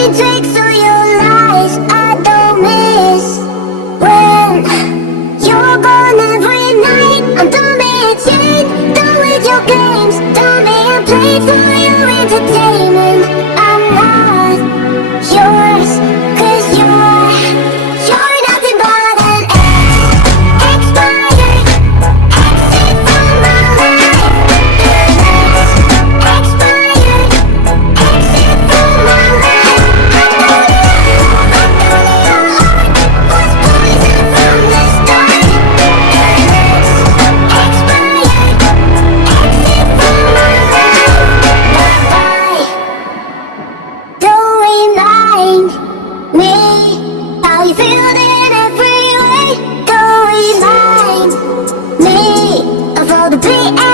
Every trick through your lies I don't miss. When you're gone every night, I'm done being cheat, done with your games, done being played for your entertainment. I'm not yours, 'cause you're nothing but an expired exit from my life. Expired exit from my life. Was poison from the start. Expired exit from my life. Bye-bye. Don't remind me how you feel in every way. Don't remind me of all the BS